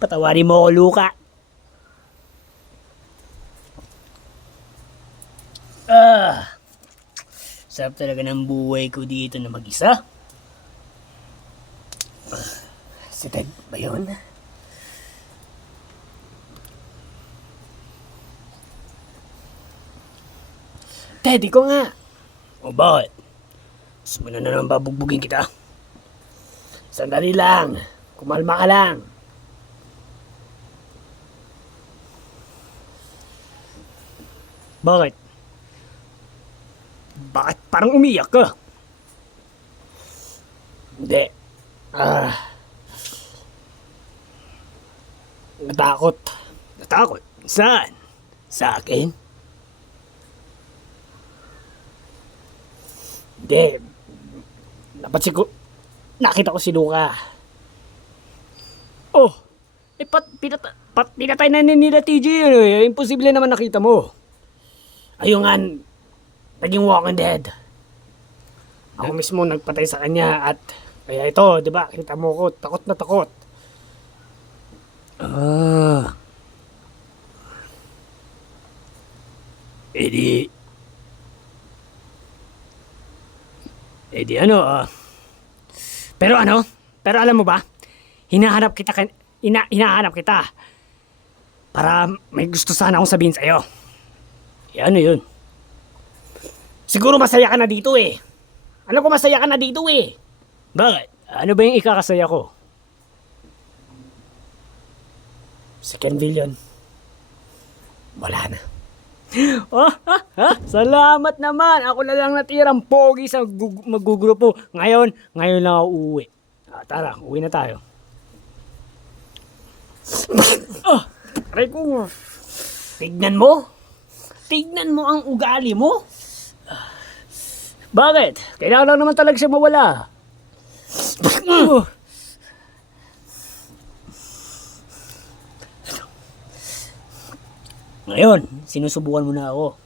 Patawarin mo ako, Luka. Sarap talaga ng buhay ko dito na mag-isa. Si Ted ba yun? Ted, ikaw nga. O bakit? Gusto mo na naman babugbugin kita? Sandali lang. Kumalma ka lang. Bakit? Bakit parang umiyak ka? Hindi. Natakot. Natakot? Saan? Sa akin? Hindi. Nakita ko si Luka. Oh, pinatay na nila TJ yun eh. Imposible naman nakita mo. Ayun nga, naging Walking Dead. Ako mismo nagpatay sa kanya at kaya ito, di ba? Kita mo ko, takot na takot. Edi pero alam mo ba? Hinahanap kita para may gusto sana akong sabihin sa'yo. Ano yun? Siguro masaya ka na dito eh. Alam ko masaya ka na dito eh. Bakit? Ano ba yung ikakasaya ko? Si Kenville yun. Wala na. Salamat naman. Ako na lang natirang pogi sa magugrupo. Ngayon lang ako uuwi. Tara, uwi na tayo. Aray ko. Tignan mo ang ugali mo. Bakit? Kailangan lang naman talaga siya mawala. Ngayon, sinusubukan mo na ako.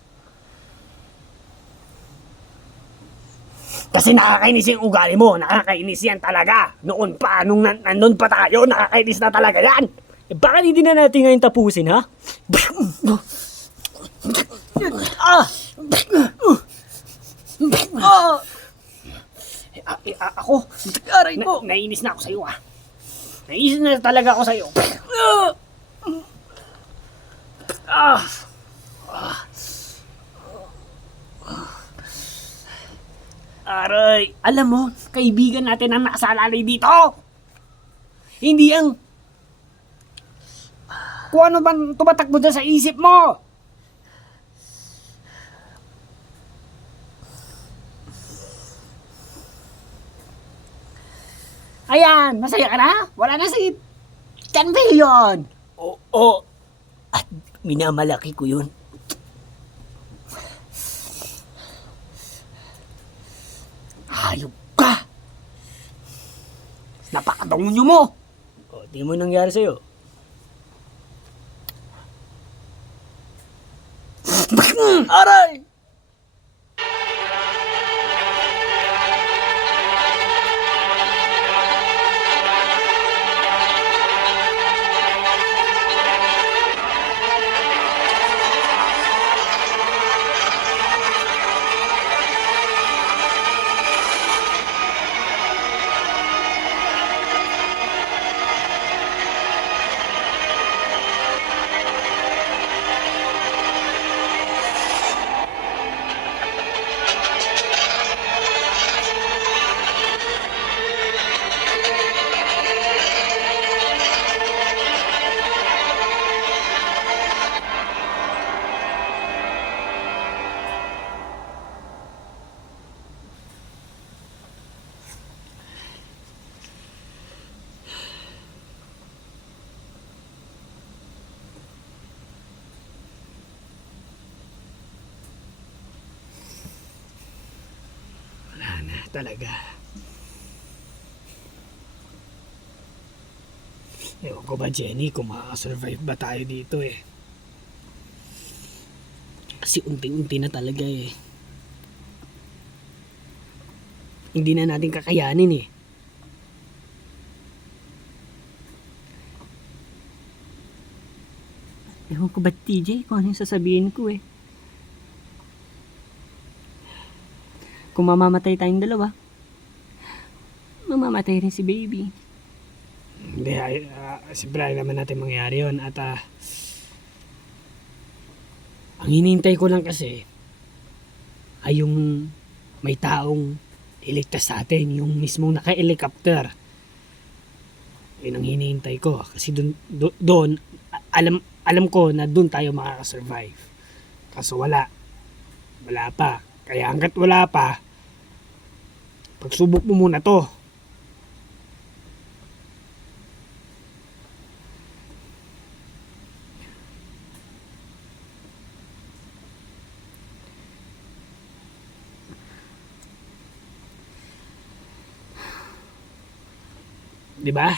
Kasi nakakainis yung ugali mo. Nakakainis yan talaga. Noon pa, nung nandun pa tayo, nakakainis na talaga yan. Baka hindi na natin ngayon tapusin, ha? Ako, aray ko. Nainis na ako sa'yo, ha? Nainis na talaga ako sa'yo. Aray, alam mo, kaibigan natin ang nakasalalay dito. Hindi ang kung ano man tumatakbo dyan sa isip mo. Ayan, masaya ka na? Wala na si 10 billion. Oo, at minamalaki ko yun. Hayop ka! Napakadonyo mo! Di mo nangyari sa'yo. Aray! Talaga. Ewan ko ba, Jenny, kung makakasurvive ba tayo dito eh. Kasi unti-unti na talaga eh. Hindi na natin kakayanin eh. Ewan ko ba, TJ, kung ano yung sasabihin ko eh. Kung mamamatay tayong dalawa, mamamatay rin si baby. Hindi, siyempre ayaw naman natin mangyari yun. At ang hinihintay ko lang kasi ay yung may taong iligtas sa atin, yung mismong naka-helicopter. Yun ang hinihintay ko. Kasi doon alam ko na doon tayo makakasurvive. Kaso wala pa. Kaya hanggat wala pa, pagsubok mo muna to. Di ba?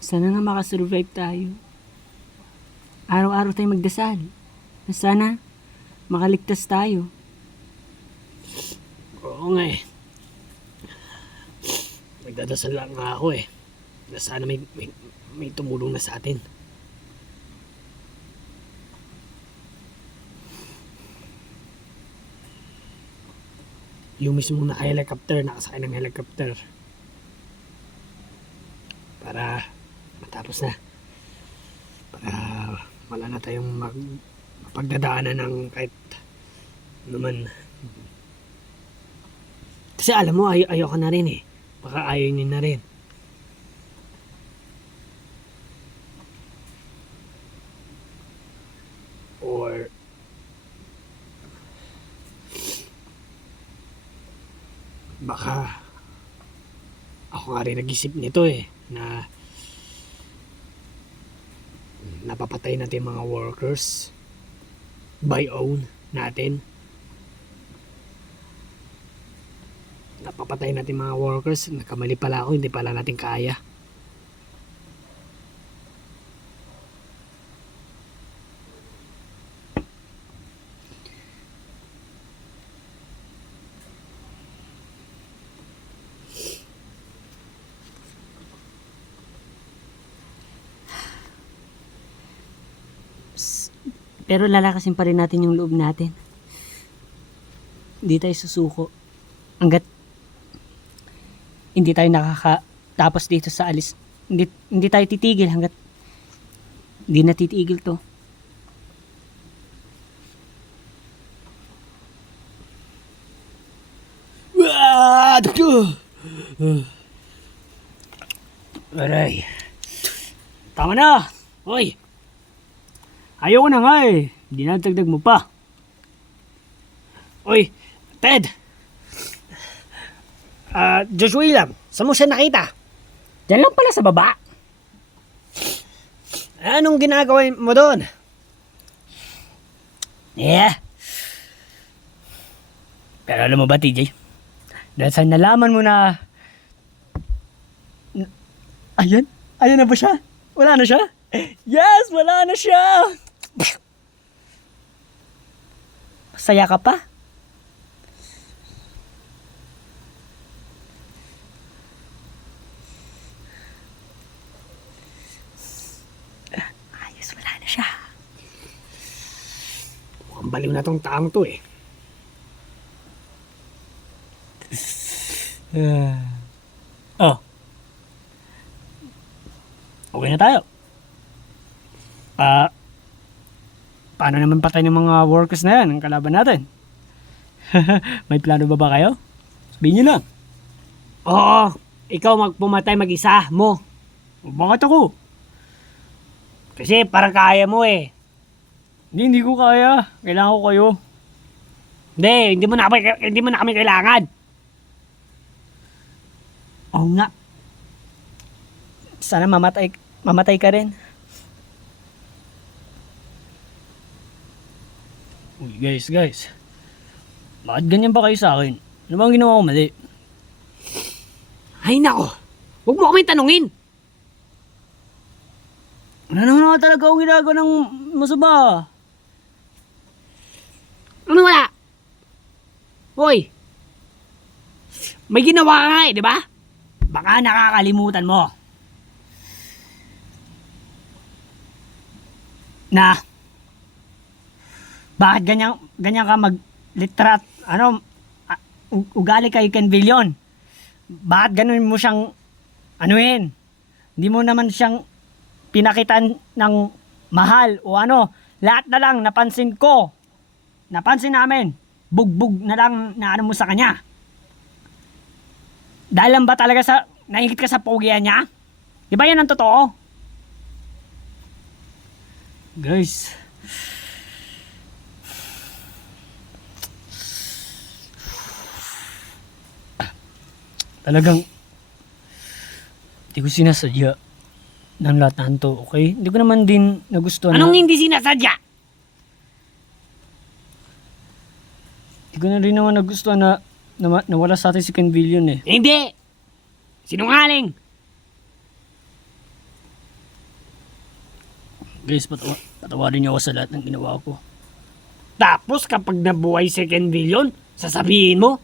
Sana nga makasurvive tayo. Araw-araw tayong magdasal. Na sana makaligtas tayo. Oo nga eh. Nagdadasal lang nga ako eh. Na sana may tumulong na sa atin. Yung mismo naka-helicopter, nakasakay ng helicopter. Para matapos na. Para wala na tayong mapagdadaanan ng kahit naman. Kasi alam mo, ayoko na rin eh. Baka ayaw niyo na rin. Or baka ako nga rin nag-isip nito eh, na napapatay natin mga workers by own natin. Napapatay natin mga workers, nakamali pala ako, hindi pala natin kaya. Pero lalakasin pa rin natin yung loob natin. Hindi tayo susuko. Hanggat hindi tayo nakakatapos dito sa alis. Hindi tayo titigil hanggat hindi natitigil to. Aray. Tama na. Hoy. Ayoko na nga eh. Dinadagdag mo pa. Oy, Ted. Josh William, saan mo siya nakita? Diyan lang pala sa baba. Anong ginagawa mo doon? Yeah. Pero alam mo ba, TJ? Dahil sa nalaman mo na... Ayan? Ayan na ba siya? Wala na siya? Yes! Wala na siya! Masaya ka pa? Ayos, wala na siya. Mukhang baliw na tong taong to eh. Oh. Okay na tayo. Paano naman patay ng mga workers na yan, ang kalaban natin? May plano ba kayo? Sabihin nyo na. Oo, ikaw magpumatay mag-isa mo. Bakit ako? Kasi parang kaya mo eh. Hindi ko kaya. Kailangan ko kayo. Hindi mo na kami kailangan. Oo nga. Sana mamatay ka rin. Uy, guys. Bakit ganyan ba kayo sa akin? Ano bang ginawa ko mali? Ay nako, huwag mo kami tanungin. Ano naman talaga ako ginagawa ng masama? Ano wala? Hoy, may ginawa ka nga eh, di ba? Baka nakakalimutan mo. na bakit ganyan ka mag-litrat, ugali kay Ken Villion? Bakit ganun mo siyang anuhin? Hindi mo naman siyang pinakitan ng mahal o ano. Lahat na lang napansin ko. Napansin namin. Bugbog na lang na ano mo sa kanya. Dahil lang ba talaga sa naingit ka sa pogian niya? Di ba yan ang totoo? Guys. Talagang hindi ko sinasadya ng lahat ng to, okay? Hindi ko naman din nagustuhan Anong na, hindi sinasadya? hindi ko na rin naman nagustuhan na nawala sa atin si Ken Villion eh. Hindi! Sinungaling! Guys, patawarin niyo ako sa lahat ng ginawa ko. Tapos kapag nabuhay si Ken Villion, sasabihin mo,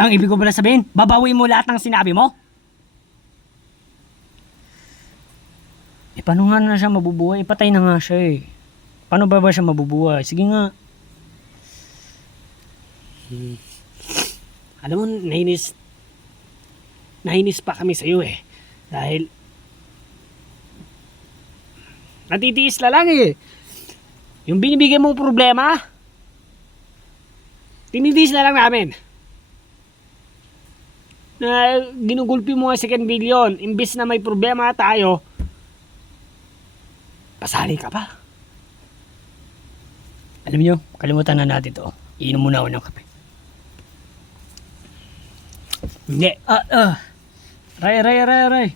Ang ibig ko pala sabihin, babawi mo lahat ng sinabi mo? Paano nga na siya mabubuhay? Patay na nga siya eh. Paano ba siya mabubuhay? Sige nga. alam mo, nainis pa kami sa'yo eh. Dahil, natitiis na lang eh. Yung binibigay mong problema, tinitiis na lang namin. Na ginugulpi mo nga si Ken Villion, imbis na may problema tayo, pasali ka pa. Alam niyo, kalimutan na natin to. Iinom muna ako ng kape. Hindi. Ray.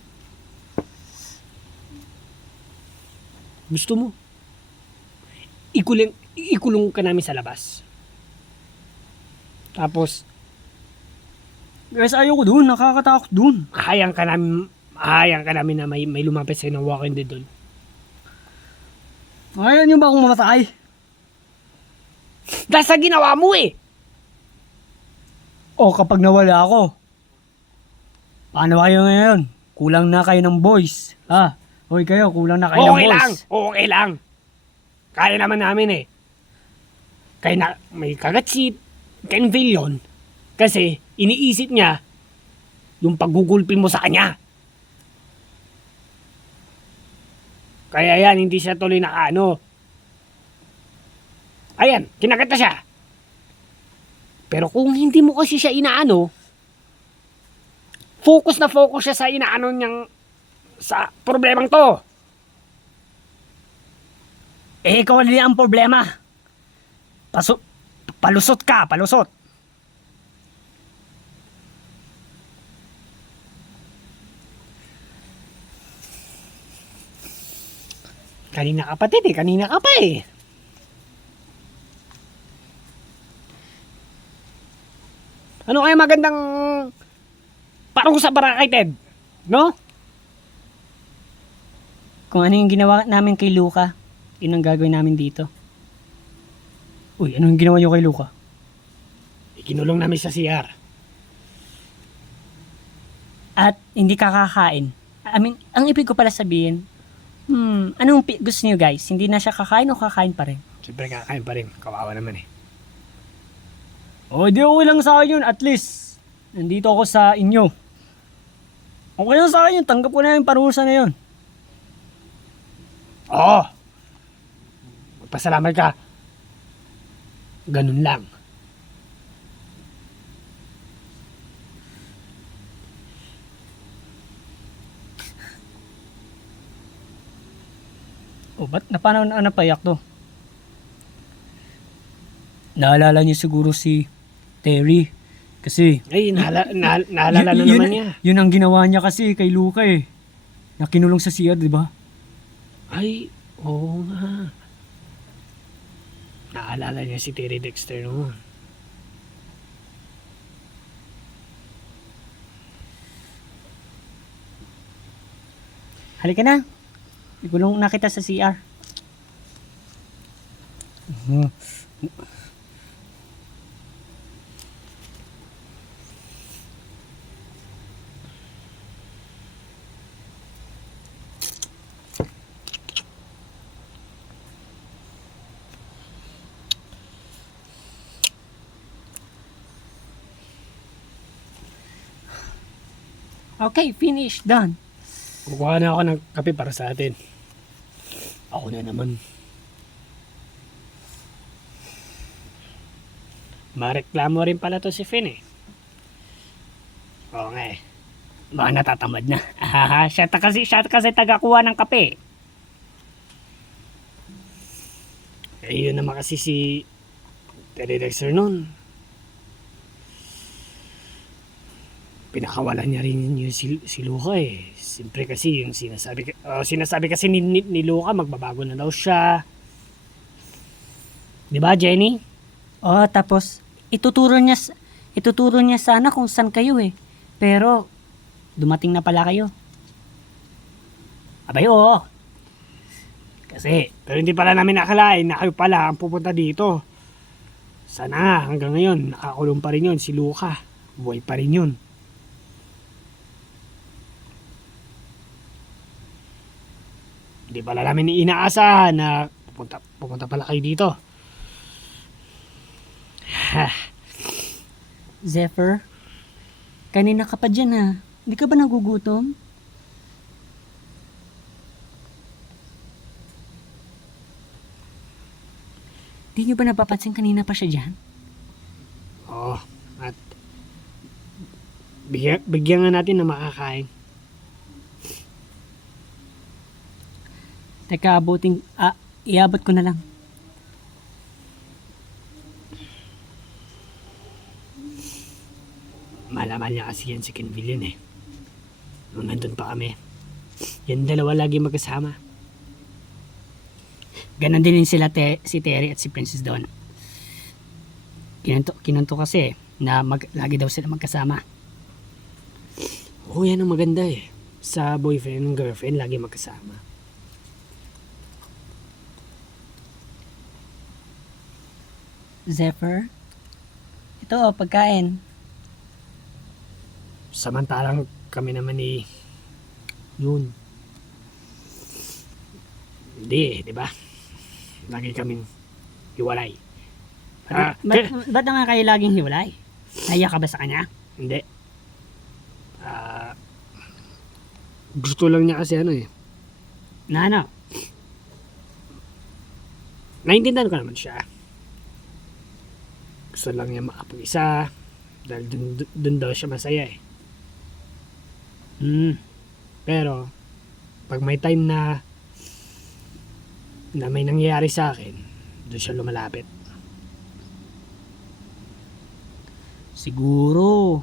Gusto mo? Ikulong ka namin sa labas. Tapos, Guys, ayoko dun. Nakakatakot dun. hayang ka namin na may lumapit sa'yo ng walking dead doon. Ayaw niyo ba akong mamatay? Dahil sa ginawa mo eh! O kapag nawala ako, paano kayo ngayon? Kulang na kayo ng boys. Hoy kayo, kulang na kayo ng boys. Okay lang. Kaya naman namin eh. Kaya na may kagatsit, Ken Villion, kasi iniisip niya yung paggugulpin mo sa kanya. Kaya yan, hindi siya tuloy na ano. Ayan, kinagat na siya. Pero kung hindi mo kasi siya inaano, focus siya sa inaano niyang sa problemang to. Ikaw na ang problema. Palusot ka, palusot. Kanina kapatid eh, kanina ka pa eh. Ano kaya magandang parusa para kay Ted? No? Kung ano yung ginawa namin kay Luca, yun ang gagawin namin dito. Uy, ano yung ginawa niyo kay Luca? Ikinulong namin sa CR. At hindi kakakain. I mean, ang ibig ko pala sabihin, gusto niyo guys? Hindi na siya kakain o kakain pa rin? Siyempre kakain pa rin. Kawawa naman eh. Di okay lang sa akin yun. At least, nandito ako sa inyo. Okay lang sa akin yun. Tanggap ko na yung parusa na yun. Oo. Magpasalamat ka. Ganun lang. Ba't napanaw na napayak to? Naalala niyo siguro si Terry. Kasi, Ay, naalala na naman niya. Yun ang ginawa niya kasi kay Luca eh. Nakinulong sa CR, di ba? Ay, oo nga. Naalala niya si Terry Dexter noon. Halika na. Ikulong na kita sa CR. Okay, finish. Done. Kukuha na ako ng kape para sa atin. Ako na naman. Mareklamo rin pala to si Finn eh. Oo nga eh. Baka natatamad na. Siya kasi tagakuha ng kape. Eh yun naman kasi si Terry Dexter nun. Pinakawalan niya rin yung si Luca eh. Siyempre kasi yung sinasabi kasi ni Luca magbabago na daw siya. Di ba, Jenny? Oh, tapos ituturo niya sana kung saan kayo eh. Pero dumating na pala kayo. Abay, oo. Kasi, pero hindi pala namin nakalain na kayo pala ang pupunta dito. Sana hanggang ngayon, nakakulong pa rin yun si Luca. Buhay pa rin yun. Hindi pala namin inaasahan na pupunta pala kayo dito. Zephyr, kanina ka pa dyan ha. Hindi ka ba nagugutom? Di nyo ba napapansin kanina pa siya dyan? Oo. At bigyan nga natin na makakain. Teka, iabot ko na lang. Malaman niya kasi yan si Kenvillian eh. Nung nandun pa kami. Yan dalawa lagi magkasama. Ganon din sila si Terry at si Princess Dawn. Kinunto kasi na lagi daw sila magkasama. Oo, yan ang maganda eh. Sa boyfriend and girlfriend, lagi magkasama. Zephyr, ito pagkain. Samantalang kami naman eh, yun. Hindi eh, di ba? Lagi kaming hiwalay. Ba't naman kayo laging hiwalay? Naiyak ka ba sa kanya? Hindi. Gusto lang niya kasi ano eh. Na ano? Naintindihan ko naman siya. Gusto lang niya makapag-isa. Dahil dun daw siya masaya eh. Pero, pag may time na may nangyayari sa akin, doon siya lumalapit. Siguro,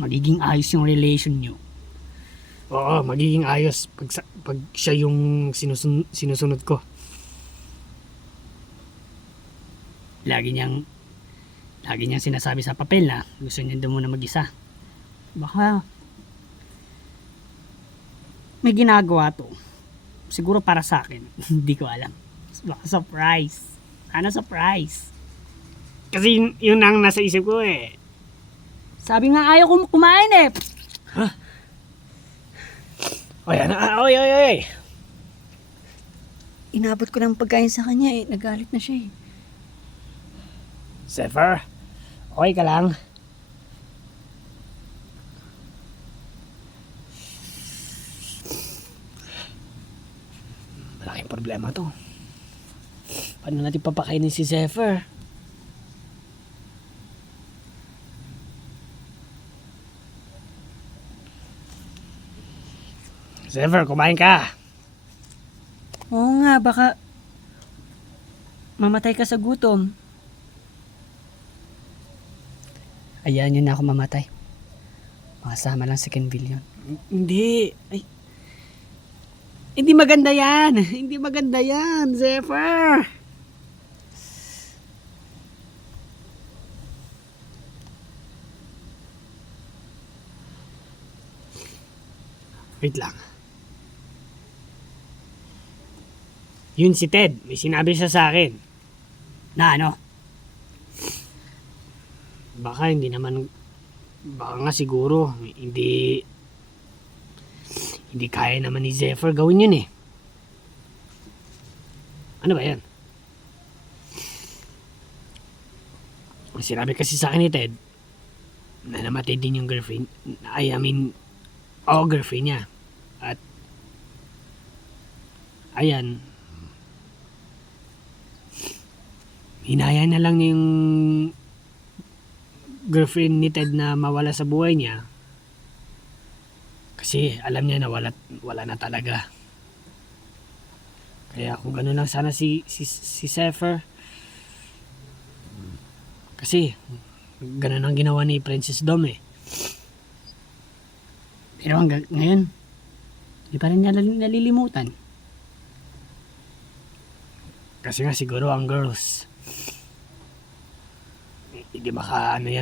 magiging ayos yung relation nyo. Oo, magiging ayos pag siya yung sinusunod ko. Lagi niyang sinasabi sa papel na gusto niya doon muna mag-isa. Baka may ginagawa to. Siguro para sa akin. Hindi ko alam. Baka surprise. Sana surprise. Kasi yun ang nasa isip ko eh. Sabi nga ayaw ko kumain eh. Oy, oy. Inabot ko ng pagkain sa kanya eh. Nagalit na siya eh. Zephyr, okay ka lang? Malaking problema to. Paano natin papakainin si Zephyr? Zephyr, kumain ka. Oo nga, baka mamatay ka sa gutom. Hayaan nyo na ako mamatay. Makasama lang si Kenvillian. Hindi. Ay. Hindi maganda yan. Hindi maganda yan, Zephyr. Wait lang. Yun si Ted. May sinabi siya sa akin. Na ano? Baka nga siguro hindi kaya naman ni Zephyr gawin yun eh. Ano ba yan? Sinabi kasi sa akin ni Ted na namatay din yung girlfriend, girlfriend niya. At, ayan, hinaya na lang niya yung girlfriend ni Ted na mawala sa buhay niya. Kasi alam niya na wala na talaga. Kaya kung gano'n lang sana si Zephyr. Kasi gano'n ang ginawa ni Princess Dom eh. Pero ngayon, di pa rin niya nalilimutan. Kasi nga siguro ang girls, hindi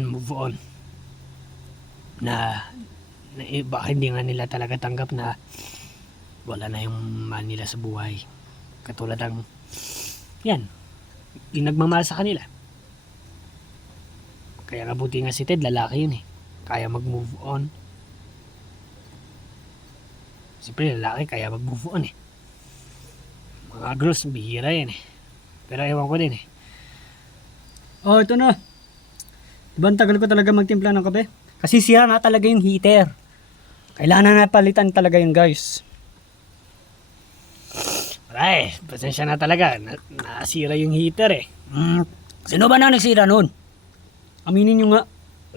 move on. Baka hindi nga nila talaga tanggap na wala na yung mahal nila sa buhay. Katulad ng, yan, yung nagmamahal sa kanila. Kaya nga buti nga si Ted, lalaki yun eh. Kaya mag-move on. Siyempre lalaki, kaya mag-move on eh. Mga girls, bihira yan eh. Pero ewan ko din eh. Oh, ito na. Diba ang tagal ko talaga magtimpla ng kape? Kasi sira na talaga yung heater. Kailangan na palitan talaga yun, guys. Ay, pasensya na talaga. Nasira yung heater eh. Sino ba na nagsira nun? Aminin nyo nga.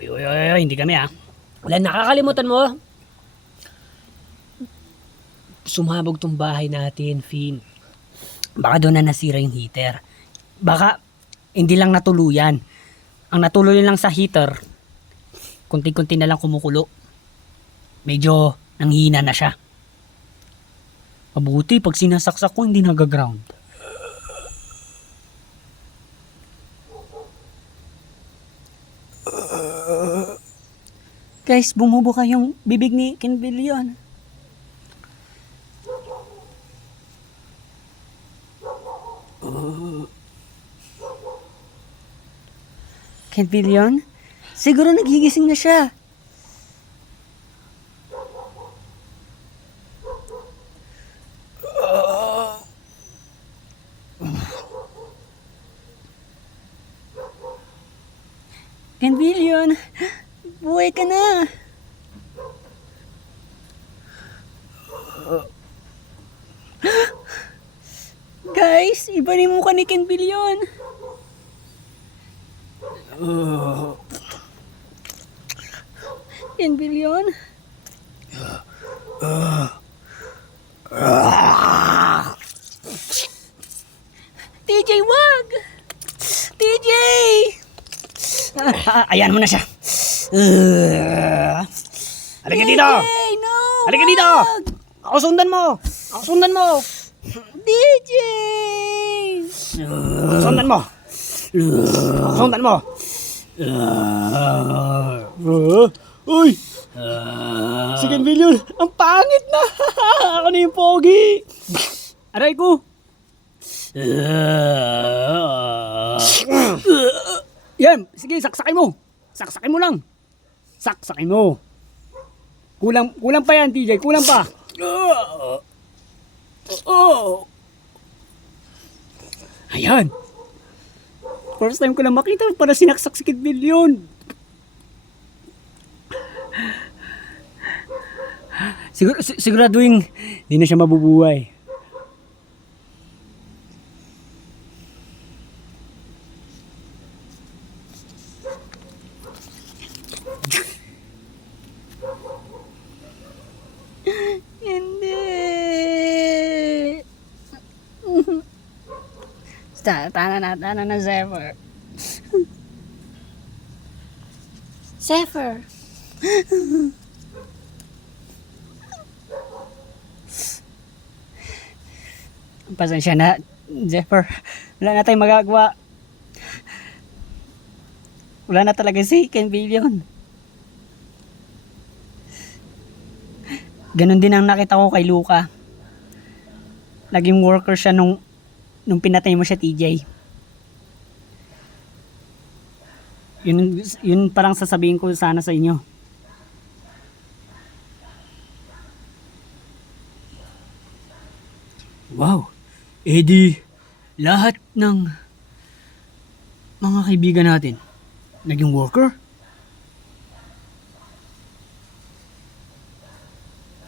Uy, hindi kami ah. Wala, nakakalimutan mo. Sumabog tong bahay natin, Finn. Baka doon na nasira yung heater. Baka hindi lang natuluyan. Ang natuloy lang sa heater, kunti-kunti na lang kumukulo. Medyo nanghina na siya. Mabuti pag sinasaksak ko hindi nagaground. Guys, bumubuka yung bibig ni Ken Billion. Ken Billion? Siguro nagigising na siya. Ken Billion, buhay ka na. Guys, iba ni mukha ni Ken Billion. Ken Billion? TJ, wag! TJ! Ayan mo na siya. Halika dito! TJ, no! Halika dito! Wag! Ako sundan mo! DJ! Sundan mo! Uy! Si Ken Billion, ang pangit na! Ako na yung pogi! Aray ko! Yan, sige, saksakin mo. Saksakin mo lang. Saksakin mo. Kulang pa yan, TJ. Kulang pa. Ayan. First time ko lang makita para sinaksak si Ken Billion. Siguraduhin hindi na siya mabubuhay. Hindi. Tana na Zephyr. Zephyr. Pasensya na, Zephyr. Wala na tayong magagawa. Wala na talaga si Ken Billion. Ganon din ang nakita ko kay Luca. Naging worker siya nung pinatay mo siya, TJ. Yun parang sasabihin ko sana sa inyo. Wow. Lahat ng mga kaibigan natin naging worker?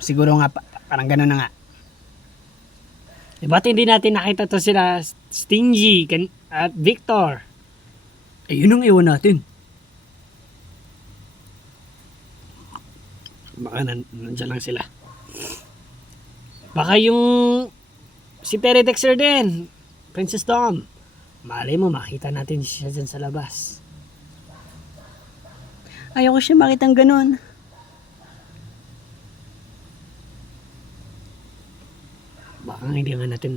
Siguro nga, parang gano'n na nga. Eh, ba't hindi natin nakita to sila Stingy at Victor? Eh, yun ang iwan natin. Baka nandiyan lang sila. Baka yung si Terry Dexter din, Princess Dom. Malay mo, makita natin siya dyan sa labas. Ayoko siya makitang gano'n. Baka hindi nga natin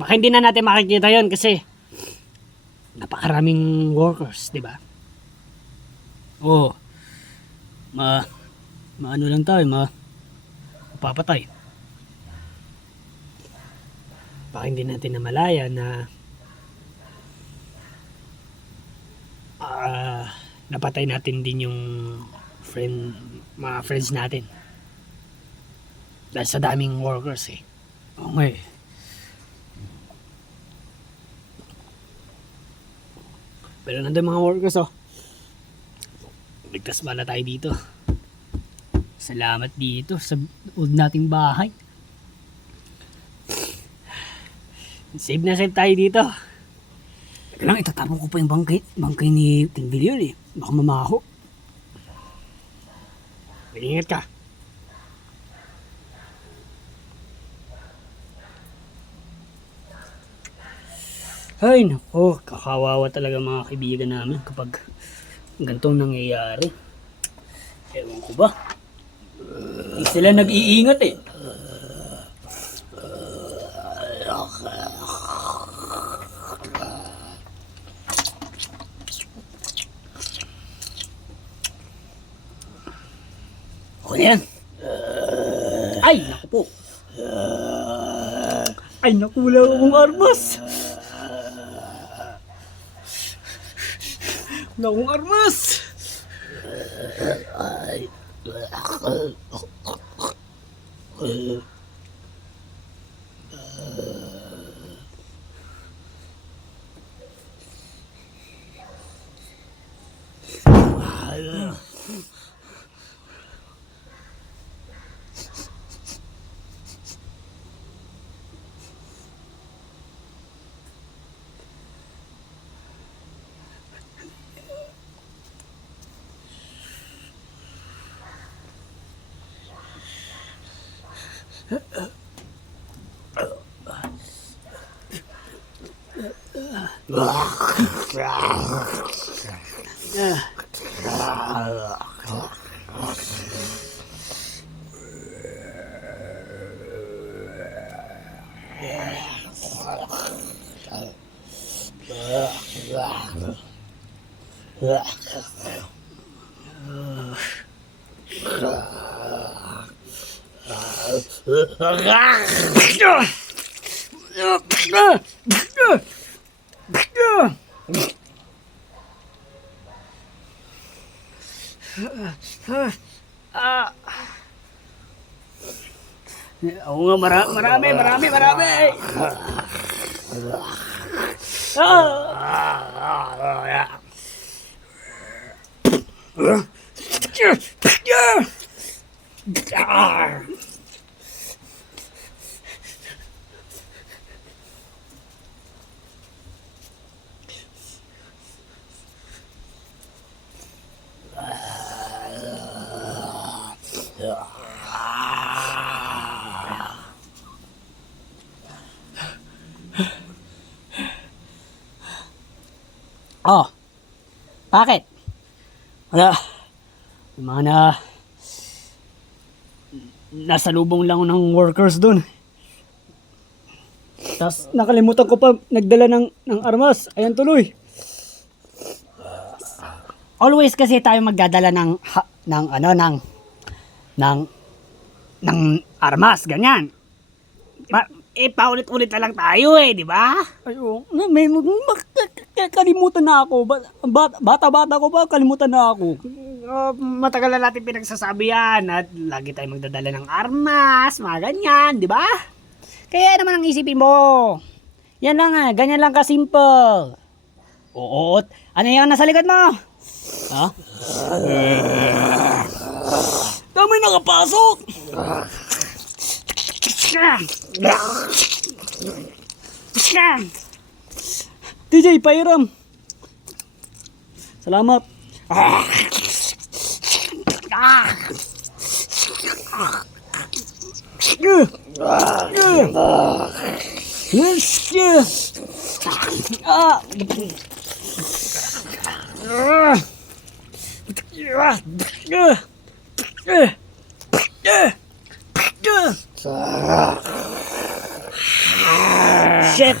baka hindi na natin makikita yon kasi napakaraming workers, di ba? Oo. Maano lang tayo, mapapatay. Baka hindi natin namalaya na napatay natin din yung mga friends natin. Dahil sa daming workers eh. Okay. Pero nandun mga workers oh. Ligtas bala tayo dito. Salamat dito sa old nating bahay. Save na save tayo dito. Teka lang, itatapon ko pa yung bangkay ni King Villion eh. Baka mamaho. Ingat ka. Ay, nako, kakawawa talaga mga kaibigan namin kapag ganitong nangyayari. Ewan ko ba? Hindi sila nag-iingat eh. O yan. Ay, naku po. Ay, nakulang akong armas. Wala akong armas. Oo nga, marami. Oh, bakit? Wala. Yung mga nasa lubong lang ng workers dun. Tapos nakalimutan ko pa nagdala ng armas. Ayan tuloy. Always kasi tayo magdadala ng armas, ganyan. Paulit-ulit na lang tayo eh, di ba? Ayo, kalimutan na ako. Bata-bata ko ba, kalimutan na ako. Matagal na natin pinagsasabi yan at lagi tayo magdadala ng armas, mga ganyan, di ba? Kaya naman ang isipin mo. Yan lang ganyan lang ka-simple. Oo, ano yan nasa likod mo? Ha? Dami nakapasok! DJ, pairam! Salamat! Shit!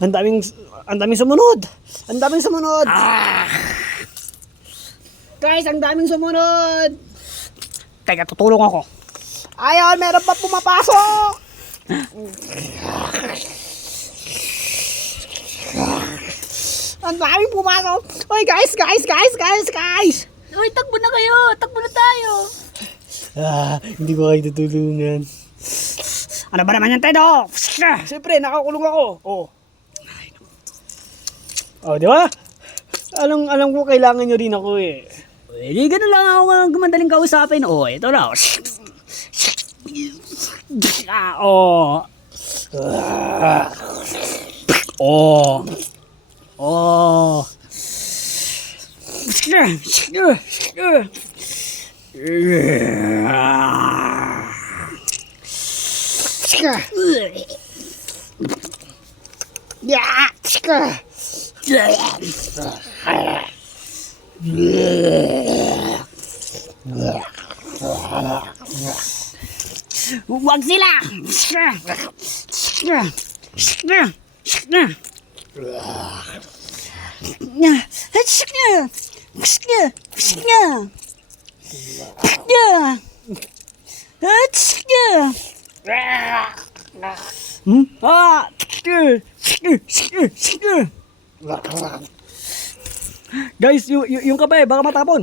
Ang daming sumunod! Ang daming sumunod! Guys, ang daming sumunod! Teka, tutulong ako. Ayun, meron pa pumapasok! Ang daming pumasok! Oy, guys! Uy, takbo na kayo! Takbo na tayo! Hindi ko kayo tutulungan. Ano ba naman yan, Tedo? Siyempre, nakakulong ako. Oh, di ba? Alam ko kailangan nyo rin ako eh. Hindi ganun lang ako madaling kausapin. Oh, ito na. Oh. Oh. Oh. Huwag sila! Guys, yung kabay, baka matapon.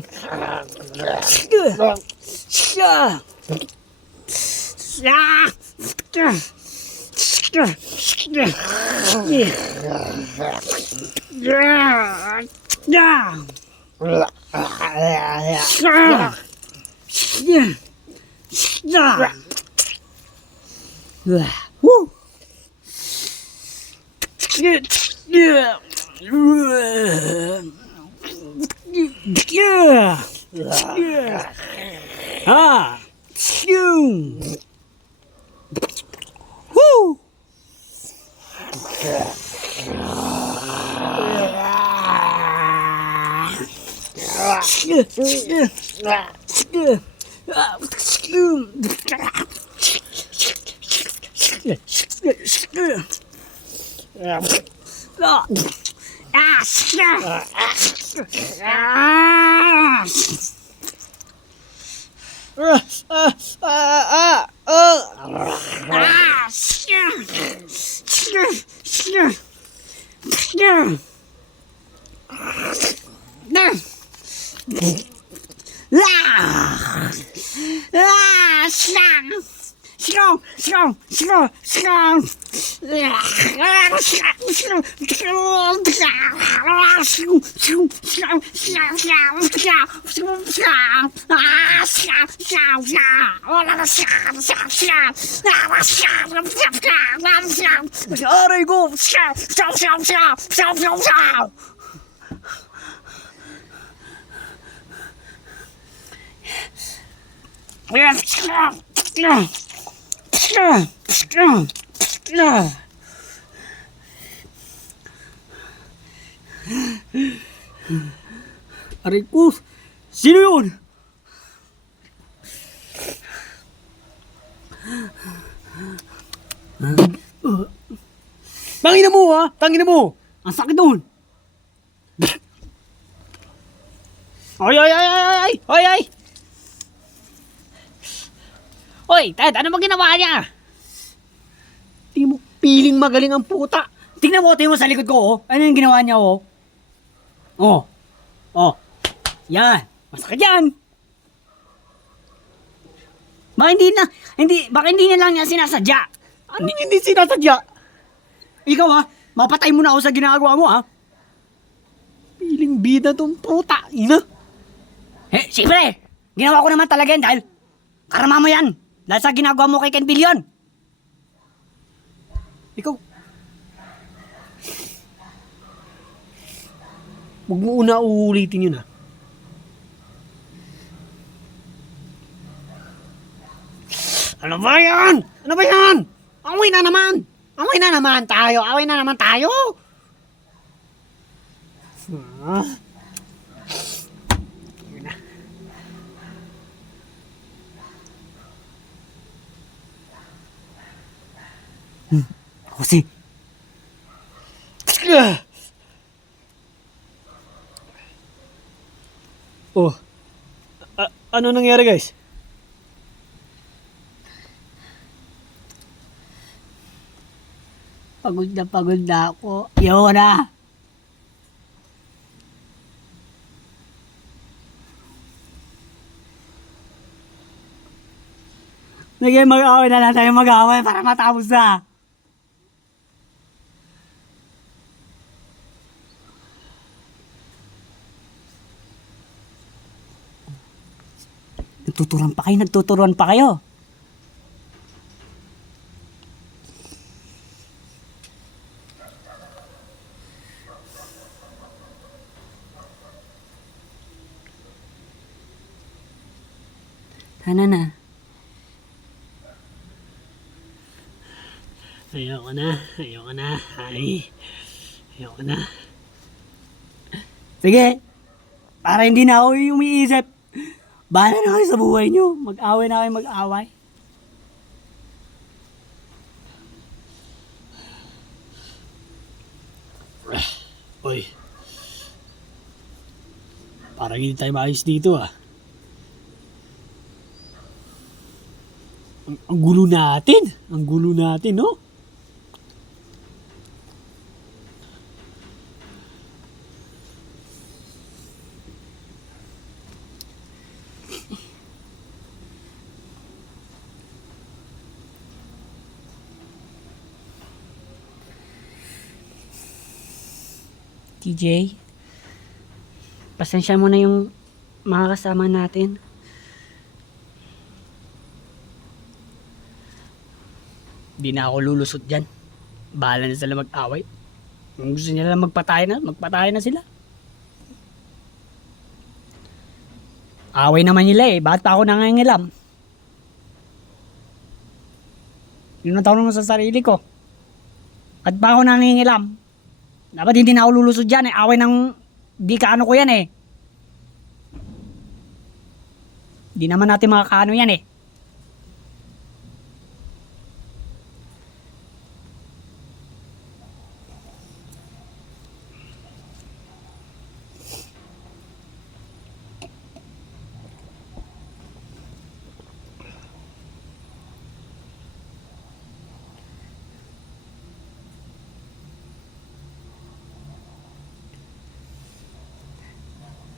Aray ko! Aray ko! Sino yun? Tangina mo ha! Tangina mo! Ang sakit doon! Oy! Hoy, Ted, ano ba ginawa niya? Tingnan mo, piling magaling ang puta! Tingnan mo sa likod ko, oh. Ano yung ginawa niya, oh? Oh. Yan. Masakit yan. Baka hindi na lang niya sinasadya. Anong hindi sinasadya? Ikaw, ha? Mapatay mo na ako sa ginagawa mo, ha? Piling bida tong puta! Ina! Siyempre, Ginawa ko naman talaga yan dahil karama mo yan. Dahil sa ginagawa mo kay Ken Billion. Ikaw, huwag mo una uulitin yun, ha? Ano ba yan? Ano ba yan? Away na naman! Away na naman tayo! Away na naman tayo! Ah. Away na. Jose, Oh, ano nangyari, guys? pagod na ako. Yawa na. Naging mag-away na lang tayo mag-away para matapos na. Nagtuturuan pa kayo. Sana na. Ayoko na. Ayoko na. Ay. Ayoko na. Sige, para hindi na ako yung umiisip. Bahala na kayo sa buhay nyo. Mag-away na kayo mag-away. Oy. Parang hindi tayo maayos dito, ah. Ang gulo natin. Ang gulo natin, no? TJ, pasensya mo na yung mga kasama natin. Di na ako lulusot dyan. Bahala na sila mag-away. Kung gusto nila magpatay na sila. Away naman nila eh. Bakit pa ako nangangilam? Yun ang tanong mo sa sarili ko. Bakit pa ako nangangilam? Dapat hindi na ako lulusot dyan eh. Away ng di kaano ko yan eh. Di naman natin makakaano yan eh.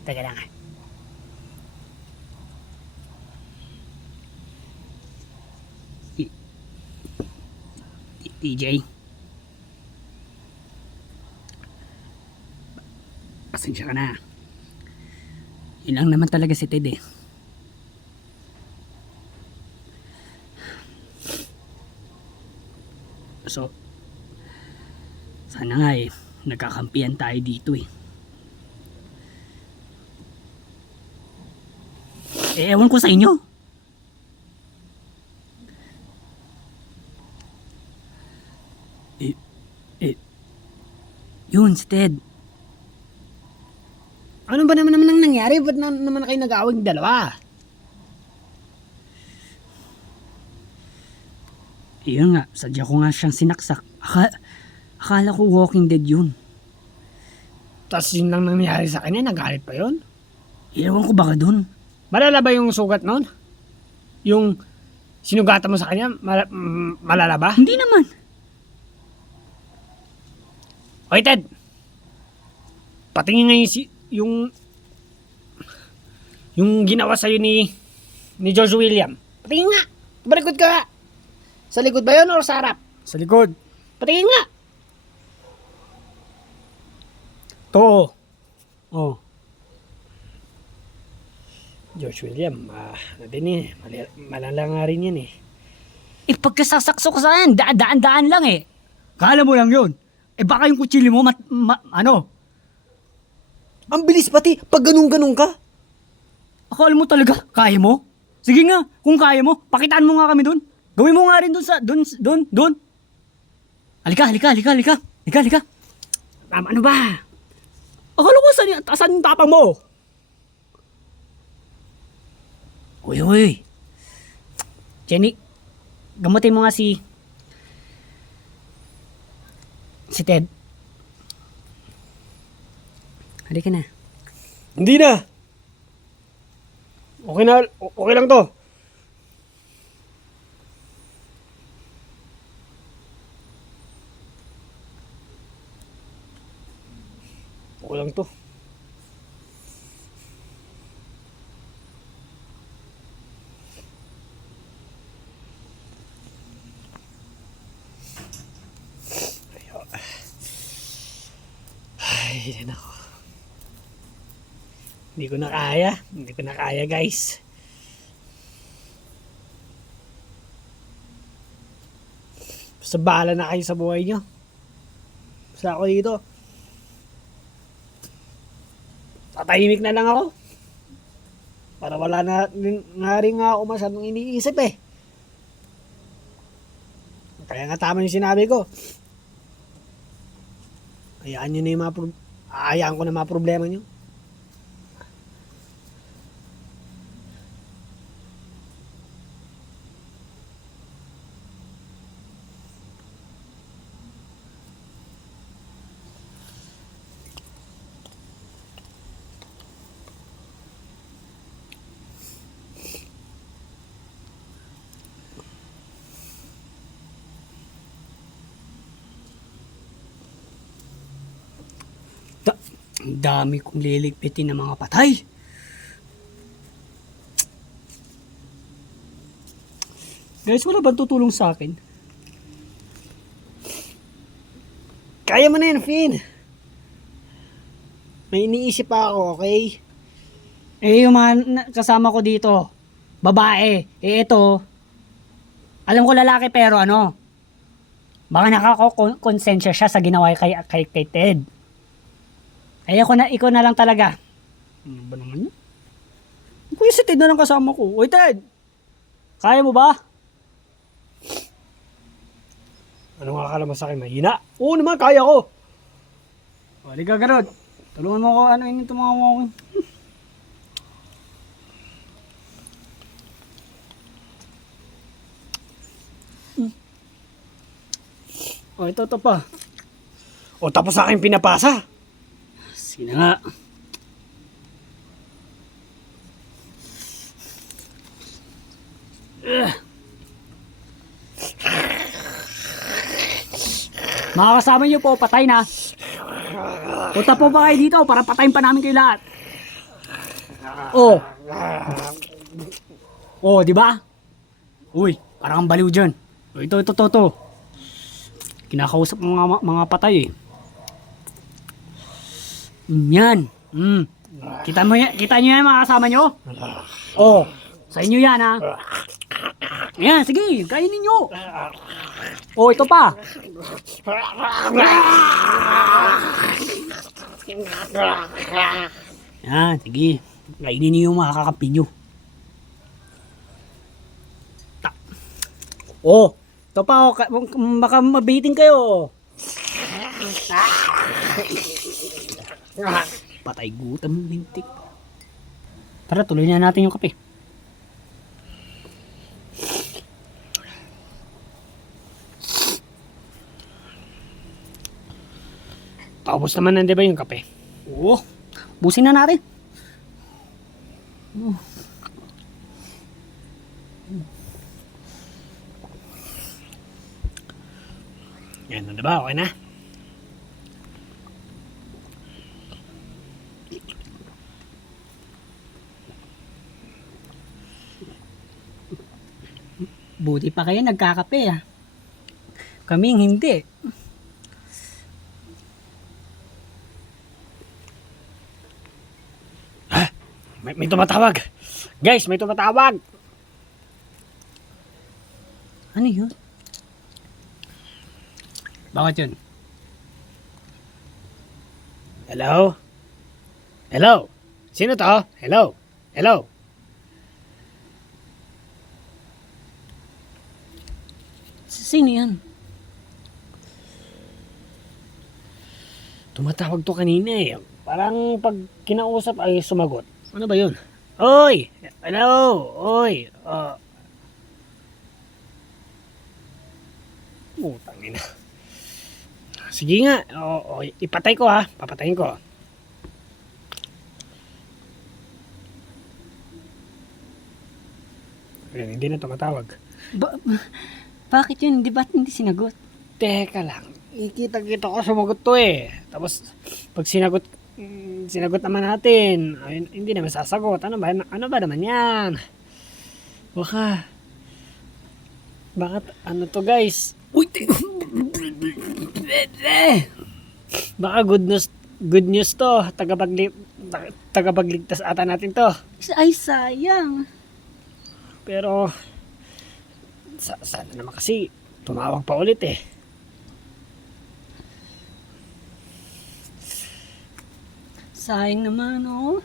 Teka lang. TJ. Pasensya ka na. Yun lang naman talaga si Ted eh. So, sana nga eh, nagkakampihan tayo dito eh. Ewan ko sa inyo. Yun, si Ted. Ano ba naman ang nangyari? Ba't naman kayo nag-aaway ng dalawa? Yun nga, sadya ko nga siyang sinaksak. Akala ko Walking Dead yun. Tapos yun lang nangyari sa kanya, nagalit pa yun? Ewan ko baka dun. Malala ba yung sugat nun? Yung sinugatan mo sa kanya, malala ba? Hindi naman. Oy, Ted! Patingin nga yung ginawa sa'yo ni George William. Patingin nga! Balikod ka nga! Sa likod ba yun o sa harap? Sa likod. Patingin nga! To. Oh. George William, ano din eh, malala nga rin yan eh. Pagkasasakso ko sa yan, daan-daan lang eh. Kala mo lang yun. Baka yung kutsilyo mo, ano? Ang bilis pati, pag ganun-ganun ka. Akala mo talaga, kaya mo? Sige nga, kung kaya mo, pakitaan mo nga kami dun. Gawin mo nga rin dun. Halika. Ano ba? Akala ko saan yung tapang mo? Uy. Jenny, gamutin mo nga si Ted. Halika na. Hindi na. Okay lang to. Okay lang to. Ay, nako. Hindi ko na kaya guys. Basta bahala na kayo sa buhay nyo. Basta ako dito. Tatahimik na lang ako. Para wala na rin nga ako masyadong iniisip eh. Kaya nga tama yung sinabi ko. Hayaan nyo na yung hayaan ko na mga problema nyo. Ang dami kong liligpitin ng mga patay. Guys, wala bang tutulong sa akin? Kaya mo na yun, Finn. May iniisip pa ako, okay? Yung mga kasama ko dito, babae. Ito, alam ko lalaki pero ano, baka nakakonsensya siya sa ginawa kay Ted. Ikaw na lang talaga. Ano ba naman yun? Kuya, si Ted na lang kasama ko. Uy, Ted! Kaya mo ba? Ano nga akala mo sa akin? Mahina? Oo naman, kaya ko. Halika, Garod. Tulungan mo ko, ano yun itong mga mo. Ito pa. O tapos sa akin pinapasa. Sige na nga. Mga kasama niyo po, patay na. Punta po pa kayo dito para patayin pa namin kayo lahat. Di ba? Uy, parang ang baliw dyan. Ito. Kinakausap mga patay eh. Yan. Kita niyo yan mga kasama niyo? Sa inyo yan ha. Yan, sige, kainin niyo. Ito pa. Yan, sige. Kainin niyo yung mga kakampi niyo. Ito pa, baka mabitin kayo. Patay gutom, lintik. Tara, tuloy na natin yung kape. Tapos naman na, di ba yung kape? Busin na natin. Yan na, di ba? Okay na? Buti pa kayo nagkakape ah. Kaming hindi. May tumatawag. Guys, may tumatawag. Ano yun? Bakit yun? Hello? Hello? Sino to? Hello? Hello? Sino yan? Tumatawag to kanina eh. Parang pag kinausap ay sumagot. Ano ba yun? Oy! Hello! Oy! Utang ina. Sige nga. Ipatay ko ha. Papatayin ko. Ayun, hindi na tumatawag. Bakit yun? Di ba't hindi sinagot? Teka lang. Ikita-kita ko sumagot to eh. Tapos, pag sinagot naman natin, ayun, hindi naman sasagot. Ano ba naman yan? Bakit, ano to guys? Uy, baka good news to. Tagapagligtas ata natin to. Ay, sayang. Pero, sana naman kasi, tumawag pa ulit eh. Sayang naman, oh.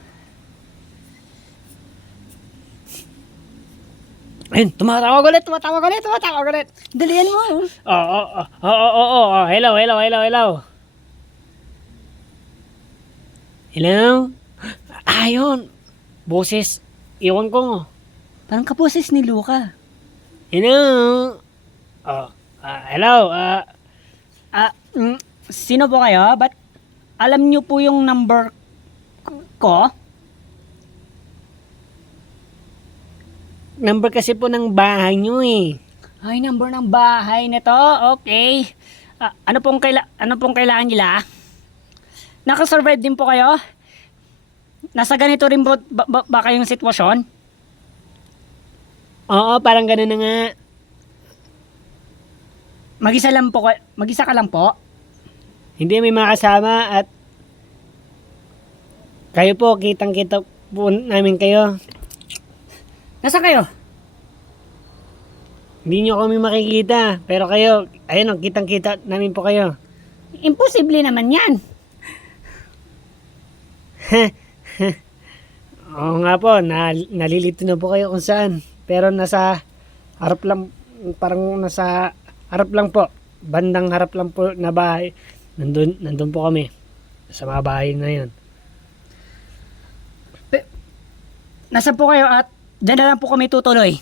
Ayun, tumatawag ulit. Dalian mo, oh. Oo. Hello. Hello? Ayun. Boses. Iwan ko. Parang kaposes ni Luca. Hello? Hello? Sino po kayo? Ba't alam niyo po yung number ko? Number kasi po ng bahay nyo eh. Ay, number ng bahay nito. Okay. Ano pong kailangan nila? Nakasurvive din po kayo? Nasa ganito rin ba kayong sitwasyon? Oo, parang ganun na nga. Mag-isa ka lang po? Hindi may makasama at kayo po, kitang-kita po namin kayo. Nasaan kayo? Hindi nyo kami makikita. Pero kayo, ayun o, kitang-kita namin po kayo. Imposible naman yan. Oo nga po, nalilito na po kayo kung saan. Pero nasa harap lang, parang nasa harap lang po. Bandang harap lang po na bahay. Nandun po kami. Sa mga bahay na yun. Nasaan po kayo at dyan na lang po kami tutuloy.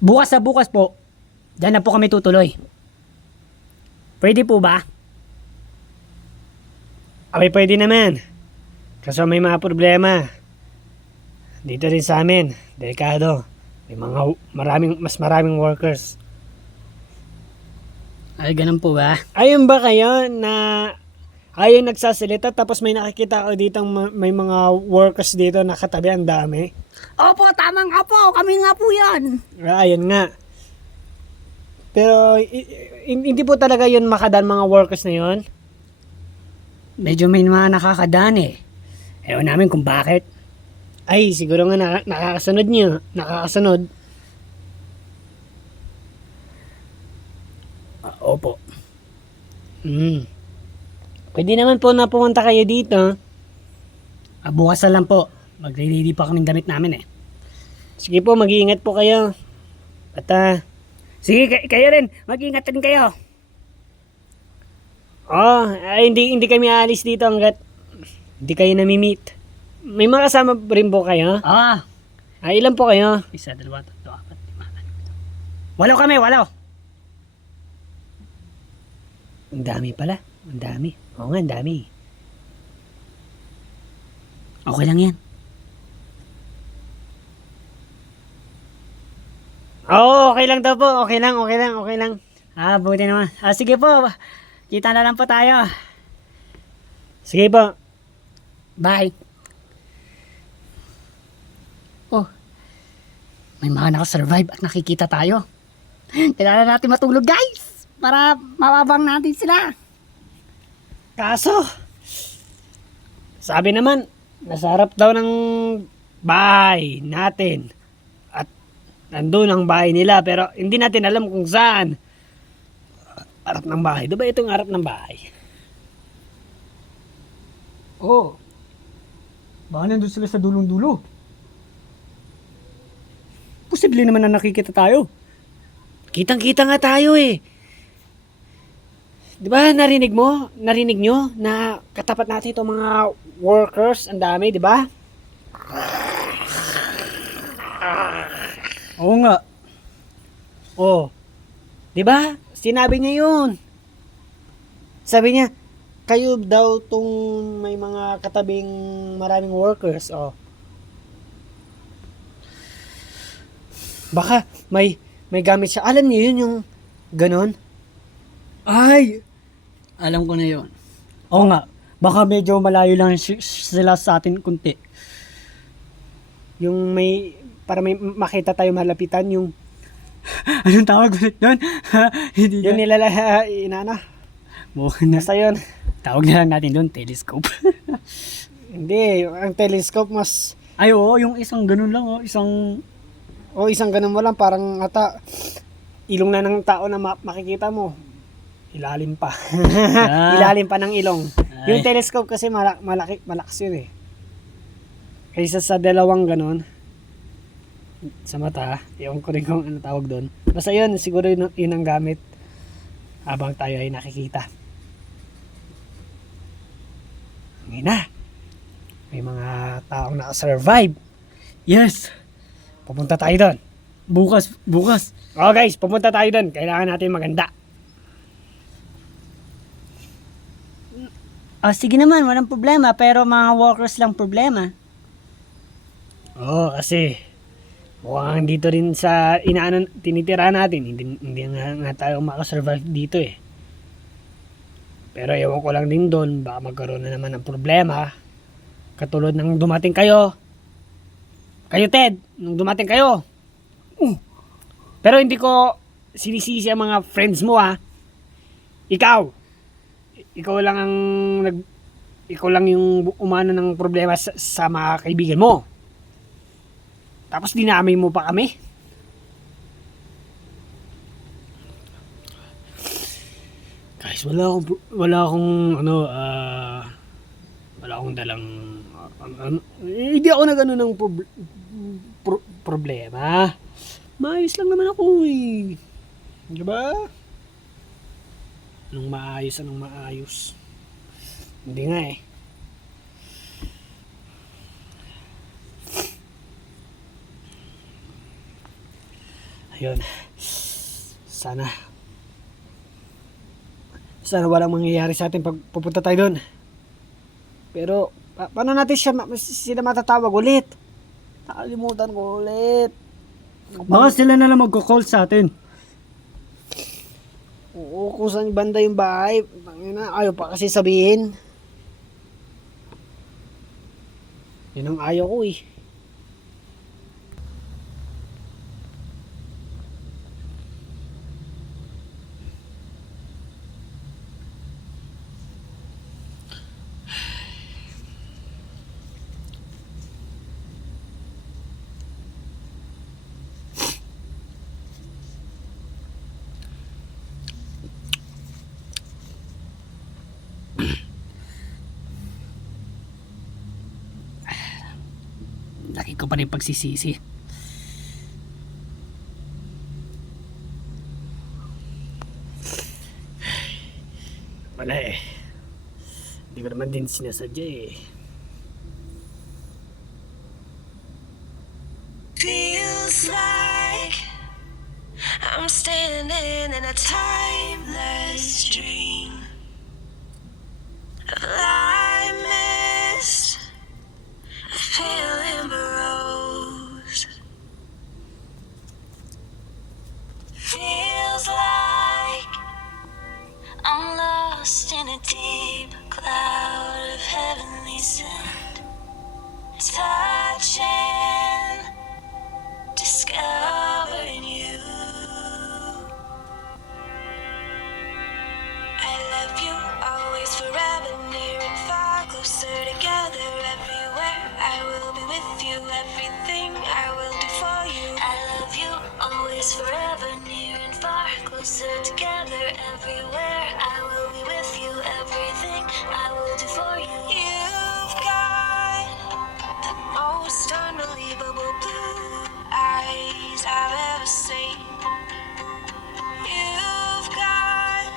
Bukas na bukas po, dyan na po kami tutuloy. Pwede po ba? Abay, pwede naman. Kaso may mga problema. Dito rin sa amin, delikado. May mas maraming workers. Ay, ganun po ba? Ayun ba kayo na ayun nagsasalita tapos may nakikita ko dito may mga workers dito nakatabi ang dami? Opo, tama nga po. Kami nga po yan. Ayun nga. Pero hindi po talaga yun makadaan mga workers na yun. Medyo may mga nakakadaan eh. Ewan namin kung bakit. Ay, siguro nga nakakasunod nyo. Nakakasunod. Opo. Pwede naman po na pumunta kayo dito. Bukas na lang po. Magre-ready pa kaming damit namin eh. Sige po, mag-iingat po kayo. At Sige, kayo rin. Mag-ingat din kayo. Hindi kami aalis dito hanggat hindi kayo nami-meet. May mga kasama rin po kayo? Ilan po kayo? 1, 2, 3, 4, 5, 6. 8 kami, 8. Ang dami pala. Ang dami. Oo nga, ang dami. Okay lang yan. Oo, okay lang daw po. Okay lang. Buti naman. Sige po. Kita na lang po tayo. Sige po. Bye. May mga nakasurvive at nakikita tayo. Kailangan natin matulog, guys. Para mababang natin sila. Kaso, sabi naman, Nasa harap daw ng bahay natin. At nandun ang bahay nila pero hindi natin alam kung saan. Harap ng bahay. Diba ito yung harap ng bahay? Oo. Baka nandun sila sa dulong-dulo. Posible naman na nakikita tayo. Kitang-kita nga tayo eh. Di ba narinig mo? Narinig nyo na katapat natin itong mga workers, ang dami, di ba? Oo nga. Oh. Di ba? Sinabi niya yun. Sabi niya, kayo daw tong may mga katabing maraming workers, oh. Baka may gamit siya. Alam niyo yun yung ganon? Ay! Alam ko na yon. Oo nga. Baka medyo malayo lang sila sa atin kunti. Yung may, para may makita tayo malapitan, yung Anong tawag ulit doon? Hindi yung na. inana. Mukha na. Basta yun. Tawag na lang natin doon, telescope. Hindi, ang telescope mas, Ay oo, yung isang ganun lang oh. isang ganun mo lang, parang ata, ilong na ng tao na makikita mo. Ilalim pa. Ilalim pa ng ilong. Yung Ay. telescope kasi malakas yun eh. Kaysa sa dalawang ganun, sa mata, yung ko rin kung ano tawag doon. Basta yun, siguro yun ang gamit habang tayo ay nakikita. Ngayon na. May mga taong nakasurvive. Yes! Pupunta tayo doon. Bukas. Oh guys, pupunta tayo doon. Kailangan natin maganda. Sige naman, walang problema. Pero mga workers lang problema. Oo, kasi mukhang dito rin sa tinitira natin, hindi nga tayo makasurvive dito eh. Pero ewan ko lang din doon, baka magkaroon na naman ng problema. Katulad ng dumating kayo. Kayo Ted, nung dumating kayo. Pero hindi ko sinisisi ang mga friends mo ha. Ikaw lang ang ikaw lang yung umano ng problema sa mga kaibigan mo. Tapos dinamay mo pa kami. Guys, wala akong dalang hindi ako nagano ng problema. Maayos lang naman ako eh. Di ba? Anong maayos. Hindi nga eh. Ayun. Sana walang mangyayari sa atin pag pupunta tayo doon. Pero paano natin sila matatawag ulit? Nakalimutan ko ulit. Baka sila na lang magko-call sa atin. Oo, kung saan banda yung bahay. Ayaw pa kasi sabihin. Yun ang ayaw ko eh. Laki ko pa rin pagsisisi. Wala eh. Hindi ko naman din sinasadya eh. Feels like I'm standing in a timeless dream of light mist, of pale amber rose. Feels like I'm lost in a deep cloud of heavenly scent, touching, discovering you. I love you always, forever, near and far, closer together everywhere. with you. Everything I will do for you. I love you always, forever, near and far, closer together, everywhere. I will be with you. Everything I will do for you. You've got the most unbelievable blue eyes I've ever seen. You've got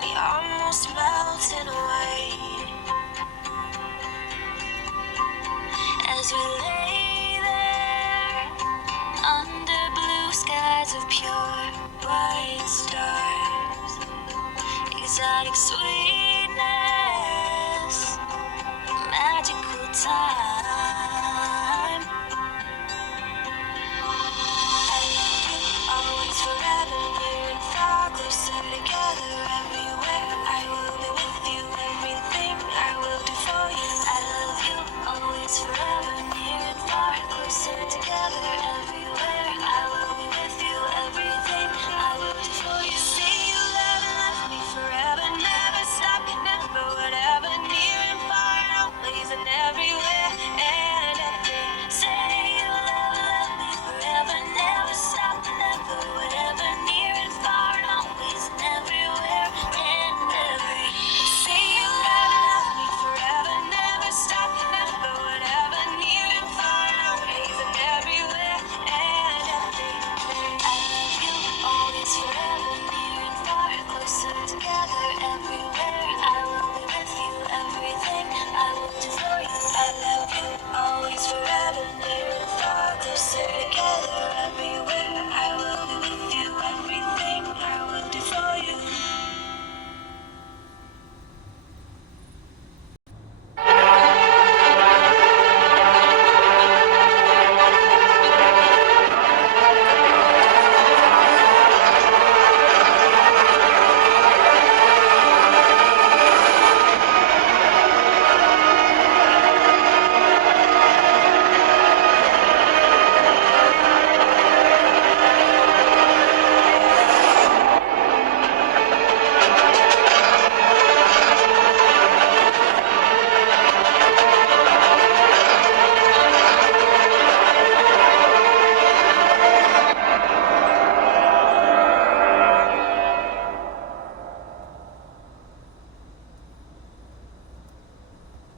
me almost melting away as we lay there under blue skies of pure bright stars. Exotic sweetness, magical time.